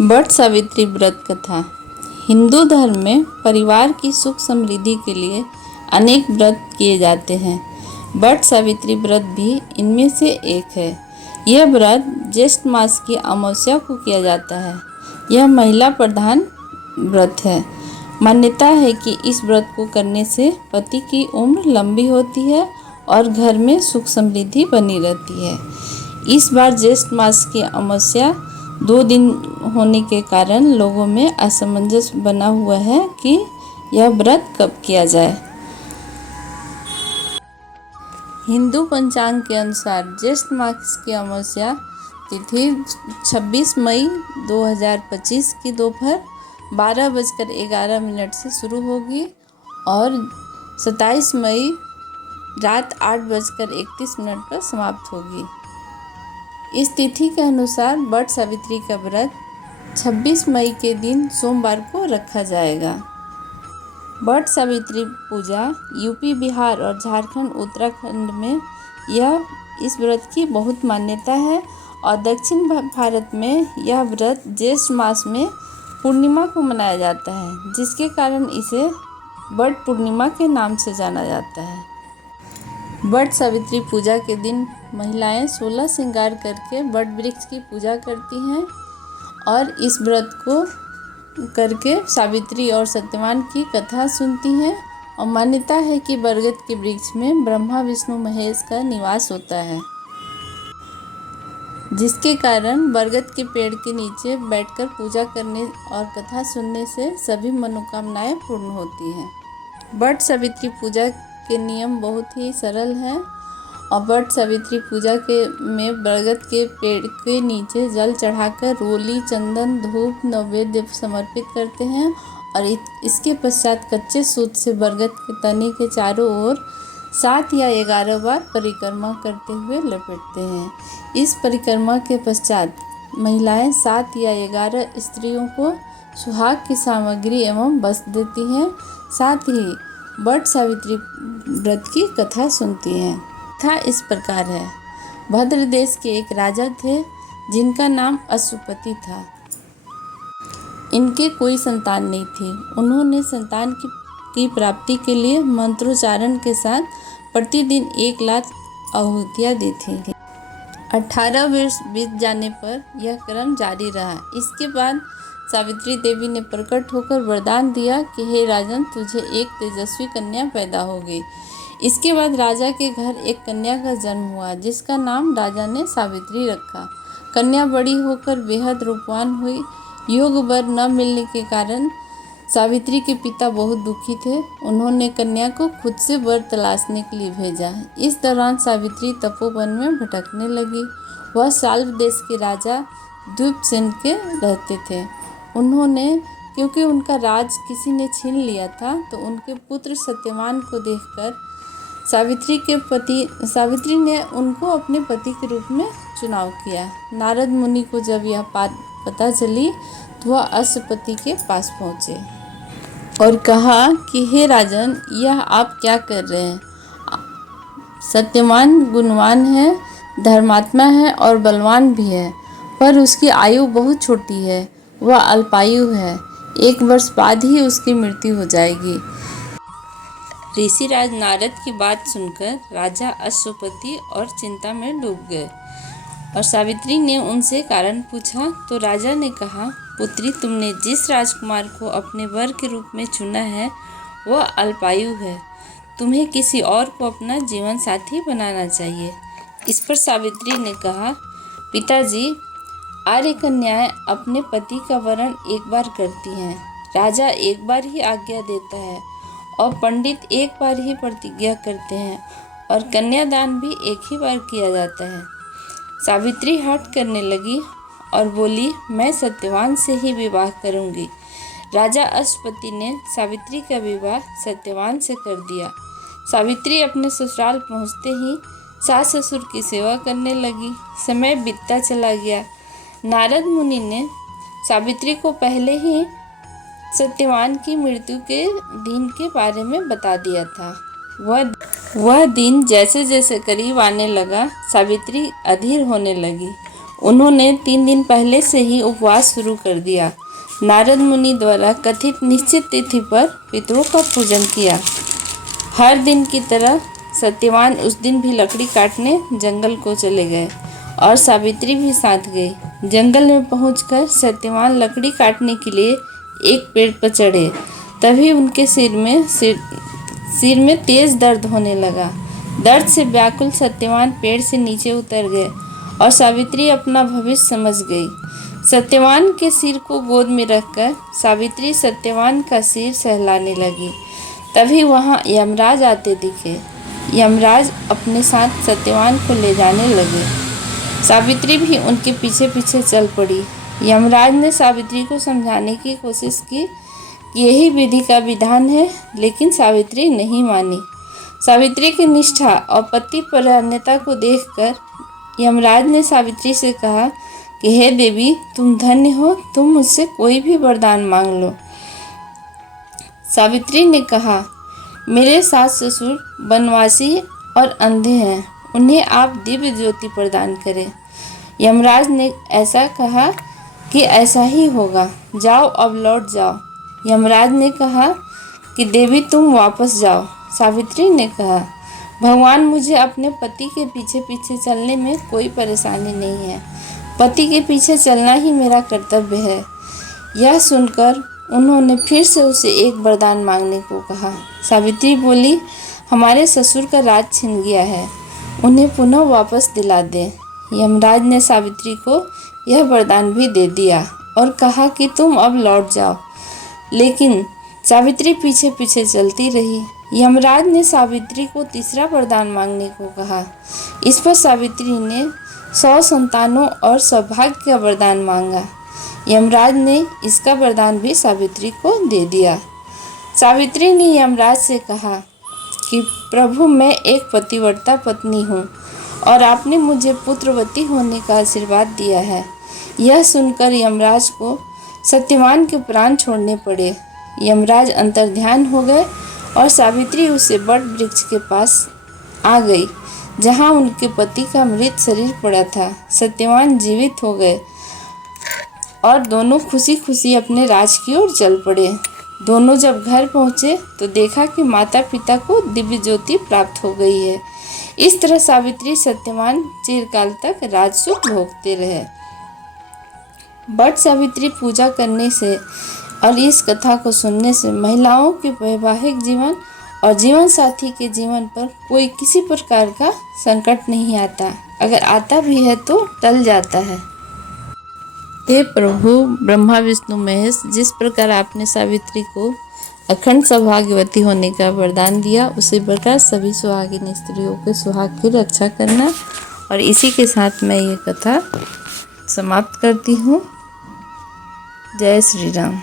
वट सावित्री व्रत कथा। हिंदू धर्म में परिवार की सुख समृद्धि के लिए अनेक व्रत किए जाते हैं। वट सावित्री व्रत भी इनमें से एक है। यह व्रत ज्येष्ठ मास की अमावस्या को किया जाता है। यह महिला प्रधान व्रत है। मान्यता है कि इस व्रत को करने से पति की उम्र लंबी होती है और घर में सुख समृद्धि बनी रहती है। इस बार ज्येष्ठ मास की अमावस्या 2 दिन होने के कारण लोगों में असमंजस बना हुआ है कि यह व्रत कब किया जाए। हिंदू पंचांग के अनुसार ज्येष्ठ मास की अमावस्या तिथि 26 मई 2025 की दोपहर 12:11 से शुरू होगी और 27 मई रात 8:31 पर समाप्त होगी। इस तिथि के अनुसार वट सावित्री का व्रत 26 मई के दिन सोमवार को रखा जाएगा। वट सावित्री पूजा यूपी, बिहार और झारखंड, उत्तराखंड में इस व्रत की बहुत मान्यता है और दक्षिण भारत में यह व्रत ज्येष्ठ मास में पूर्णिमा को मनाया जाता है, जिसके कारण इसे वट पूर्णिमा के नाम से जाना जाता है। वट सावित्री पूजा के दिन महिलाएं 16 श्रृंगार करके वट वृक्ष की पूजा करती हैं और इस व्रत को करके सावित्री और सत्यवान की कथा सुनती हैं और मान्यता है कि बरगद के वृक्ष में ब्रह्मा, विष्णु, महेश का निवास होता है, जिसके कारण बरगद के पेड़ के नीचे बैठकर पूजा करने और कथा सुनने से सभी मनोकामनाएं पूर्ण होती हैं। वट सावित्री पूजा के नियम बहुत ही सरल हैं और वट सावित्री पूजा में बरगद के पेड़ के नीचे जल चढ़ाकर रोली, चंदन, धूप, नैवेद्य समर्पित करते हैं और इसके पश्चात कच्चे सूत से बरगद के तने के चारों ओर 7 या 11 बार परिक्रमा करते हुए लपेटते हैं। इस परिक्रमा के पश्चात महिलाएं 7 या 11 स्त्रियों को सुहाग की सामग्री एवं वस्त्र देती हैं। साथ ही वट सावित्री व्रत की कथा सुनती हैं। कथा इस प्रकार है। भद्र देश के एक राजा थे जिनका नाम अश्वपति था। इनके कोई संतान नहीं थी। उन्होंने संतान की प्राप्ति के लिए मंत्रोच्चारण के साथ प्रतिदिन 1 लाख आहुतियाँ दी थी। 18 वर्ष बीत जाने पर यह क्रम जारी रहा। इसके बाद सावित्री देवी ने प्रकट होकर वरदान दिया कि हे राजन, तुझे एक तेजस्वी कन्या पैदा होगी। इसके बाद राजा के घर एक कन्या का जन्म हुआ, जिसका नाम राजा ने सावित्री रखा। कन्या बड़ी होकर बेहद रूपवान हुई। योग वर न मिलने के कारण सावित्री के पिता बहुत दुखी थे। उन्होंने कन्या को खुद से वर तलाशने के लिए भेजा। इस दौरान सावित्री तपोवन में भटकने लगी। वह साल्व देश के राजा द्वीपसेन के रहते थे। क्योंकि उनका राज किसी ने छीन लिया था, तो उनके पुत्र सत्यवान को देखकर सावित्री ने उनको अपने पति के रूप में चुनाव किया। नारद मुनि को जब यह बात पता चली तो वह अश्वपति के पास पहुँचे और कहा कि हे राजन, यह आप क्या कर रहे हैं? सत्यवान गुणवान है, धर्मात्मा है और बलवान भी है, पर उसकी आयु बहुत छोटी है। वह अल्पायु है। 1 वर्ष बाद ही उसकी मृत्यु हो जाएगी। ऋषिराज नारद की बात सुनकर राजा अश्वपति और चिंता में डूब गए और सावित्री ने उनसे कारण पूछा तो राजा ने कहा, पुत्री, तुमने जिस राजकुमार को अपने वर के रूप में चुना है वह अल्पायु है। तुम्हें किसी और को अपना जीवन साथी बनाना चाहिए। इस पर सावित्री ने कहा, पिताजी, आर्य कन्याएं अपने पति का वरण एक बार करती हैं। राजा एक बार ही आज्ञा देता है और पंडित एक बार ही प्रतिज्ञा करते हैं और कन्यादान भी एक ही बार किया जाता है। सावित्री हठ करने लगी और बोली, मैं सत्यवान से ही विवाह करूंगी। राजा अश्वपति ने सावित्री का विवाह सत्यवान से कर दिया। सावित्री अपने ससुराल पहुंचते ही सास ससुर की सेवा करने लगी। समय बीतता चला गया। नारद मुनि ने सावित्री को पहले ही सत्यवान की मृत्यु के दिन के बारे में बता दिया था। वह दिन जैसे जैसे करीब आने लगा, सावित्री अधीर होने लगी। उन्होंने 3 दिन पहले से ही उपवास शुरू कर दिया। नारद मुनि द्वारा कथित निश्चित तिथि पर पितरों का पूजन किया। हर दिन की तरह सत्यवान उस दिन भी लकड़ी काटने जंगल को चले गए और सावित्री भी साथ गई। जंगल में पहुंचकर सत्यवान लकड़ी काटने के लिए एक पेड़ पर चढ़े। तभी उनके सिर में तेज दर्द होने लगा। दर्द से व्याकुल सत्यवान पेड़ से नीचे उतर गए और सावित्री अपना भविष्य समझ गई। सत्यवान के सिर को गोद में रखकर सावित्री सत्यवान का सिर सहलाने लगी। तभी वहाँ यमराज आते दिखे। यमराज अपने साथ सत्यवान को ले जाने लगे। सावित्री भी उनके पीछे पीछे चल पड़ी। यमराज ने सावित्री को समझाने की कोशिश की कि यही विधि का विधान है, लेकिन सावित्री नहीं मानी। सावित्री की निष्ठा और पति परायणता को देखकर यमराज ने सावित्री से कहा कि हे देवी, तुम धन्य हो, तुम मुझसे कोई भी वरदान मांग लो। सावित्री ने कहा, मेरे सास ससुर वनवासी और अंधे हैं, उन्हें आप दिव्य ज्योति प्रदान करें। यमराज ने ऐसा कहा कि ऐसा ही होगा, जाओ अब लौट जाओ। यमराज ने कहा कि देवी तुम वापस जाओ। सावित्री ने कहा, भगवान, मुझे अपने पति के पीछे पीछे चलने में कोई परेशानी नहीं है। पति के पीछे चलना ही मेरा कर्तव्य है। यह सुनकर उन्होंने फिर से उसे एक वरदान मांगने को कहा। सावित्री बोली, हमारे ससुर का राज छिन गया है, उन्हें पुनः वापस दिला दे। यमराज ने सावित्री को यह वरदान भी दे दिया और कहा कि तुम अब लौट जाओ। लेकिन सावित्री पीछे पीछे चलती रही। यमराज ने सावित्री को तीसरा वरदान मांगने को कहा। इस पर सावित्री ने 100 संतानों और सौभाग्य का वरदान मांगा। यमराज ने इसका वरदान भी सावित्री को दे दिया। सावित्री ने यमराज से कहा कि प्रभु, मैं एक पतिव्रता पत्नी हूँ और आपने मुझे पुत्रवती होने का आशीर्वाद दिया है। यह सुनकर यमराज को सत्यवान के प्राण छोड़ने पड़े। यमराज अंतर्ध्यान हो गए और सावित्री उसे बट वृक्ष के पास आ गई, जहाँ उनके पति का मृत शरीर पड़ा था। सत्यवान जीवित हो गए और दोनों खुशी खुशी अपने राज की ओर चल पड़े। दोनों जब घर पहुँचे तो देखा कि माता पिता को दिव्य ज्योति प्राप्त हो गई है। इस तरह सावित्री सत्यवान चिरकाल तक राजसुख भोगते रहे। बट सावित्री पूजा करने से और इस कथा को सुनने से महिलाओं के वैवाहिक जीवन और जीवन साथी के जीवन पर कोई किसी प्रकार का संकट नहीं आता। अगर आता भी है तो टल जाता है। हे प्रभु ब्रह्मा विष्णु महेश, जिस प्रकार आपने सावित्री को अखंड सौभाग्यवती होने का वरदान दिया, उसी प्रकार सभी सुहागिन स्त्रियों के सुहाग की रक्षा करना। और इसी के साथ मैं ये कथा समाप्त करती हूँ। जय श्री राम।